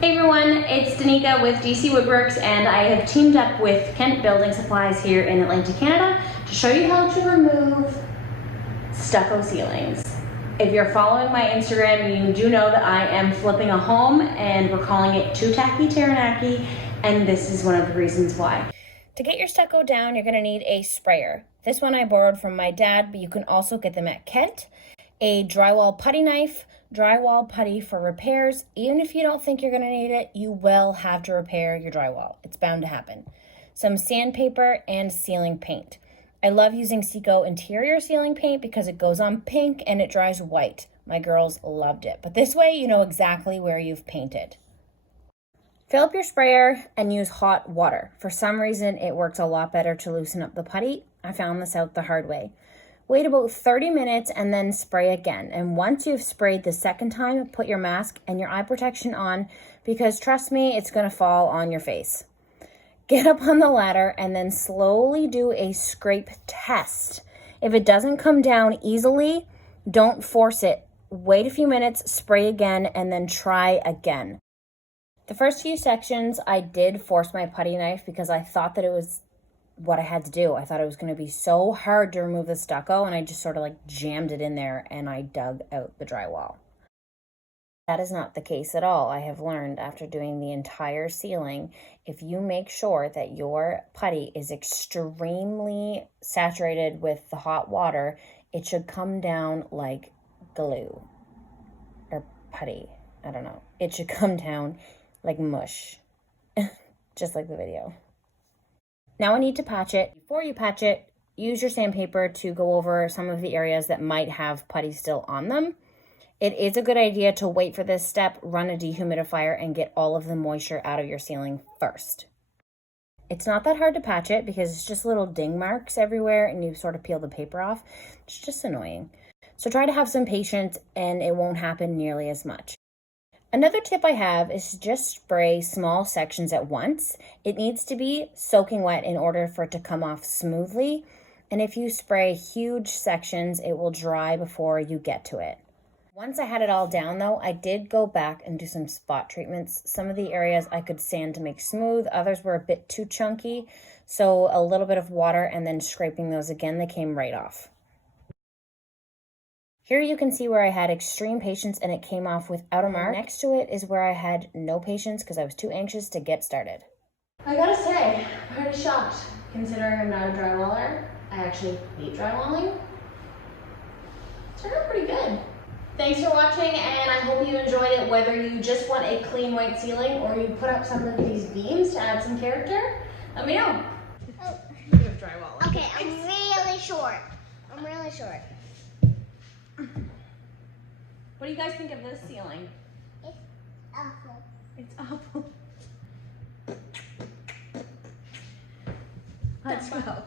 Hey everyone, it's Danica with DC Woodworks, and I have teamed up with Kent Building Supplies here in Atlanta, Canada to show you how to remove stucco ceilings. If you're following my Instagram, you do know that I am flipping a home and we're calling it Too Tacky Taranaki, and this is one of the reasons why. To get your stucco down, you're gonna need a sprayer. This one I borrowed from my dad, but you can also get them at Kent. A drywall putty knife, drywall putty for repairs. Even if you don't think you're gonna need it, you will have to repair your drywall. It's bound to happen. Some sandpaper and ceiling paint. I love using SICO interior ceiling paint because it goes on pink and it dries white. My girls loved it, but this way you know exactly where you've painted. Fill up your sprayer and use hot water. For some reason, it works a lot better to loosen up the putty. I found this out the hard way. Wait about 30 minutes and then spray again. And once you've sprayed the second time, put your mask and your eye protection on because trust me, it's gonna fall on your face. Get up on the ladder and then slowly do a scrape test. If it doesn't come down easily, don't force it. Wait a few minutes, spray again, and then try again. The first few sections, I did force my putty knife because I thought that it was what I had to do. I thought it was going to be so hard to remove the stucco, and I just sort of like jammed it in there and I dug out the drywall. That is not the case at all. I have learned after doing the entire ceiling, if you make sure that your putty is extremely saturated with the hot water, it should come down like glue or putty. I don't know. It should come down like mush, just like the video. Now I need to patch it. Before you patch it, use your sandpaper to go over some of the areas that might have putty still on them. It is a good idea to wait for this step, run a dehumidifier, and get all of the moisture out of your ceiling first. It's not that hard to patch it because it's just little ding marks everywhere and you sort of peel the paper off. It's just annoying. So try to have some patience and it won't happen nearly as much. Another tip I have is to just spray small sections at once. It needs to be soaking wet in order for it to come off smoothly. And if you spray huge sections, it will dry before you get to it. Once I had it all down though, I did go back and do some spot treatments. Some of the areas I could sand to make smooth, others were a bit too chunky. So a little bit of water and then scraping those again, they came right off. Here you can see where I had extreme patience and it came off without a mark. Next to it is where I had no patience because I was too anxious to get started. I gotta say, I'm pretty shocked considering I'm not a drywaller. I actually hate drywalling. It turned out pretty good. Thanks for watching and I hope you enjoyed it, whether you just want a clean white ceiling or you put up some of these beams to add some character. Let me know. Oh. You have drywall. Okay, I'm really short. I'm really short. What do you guys think of this ceiling? It's awful. It's awful. Let's go.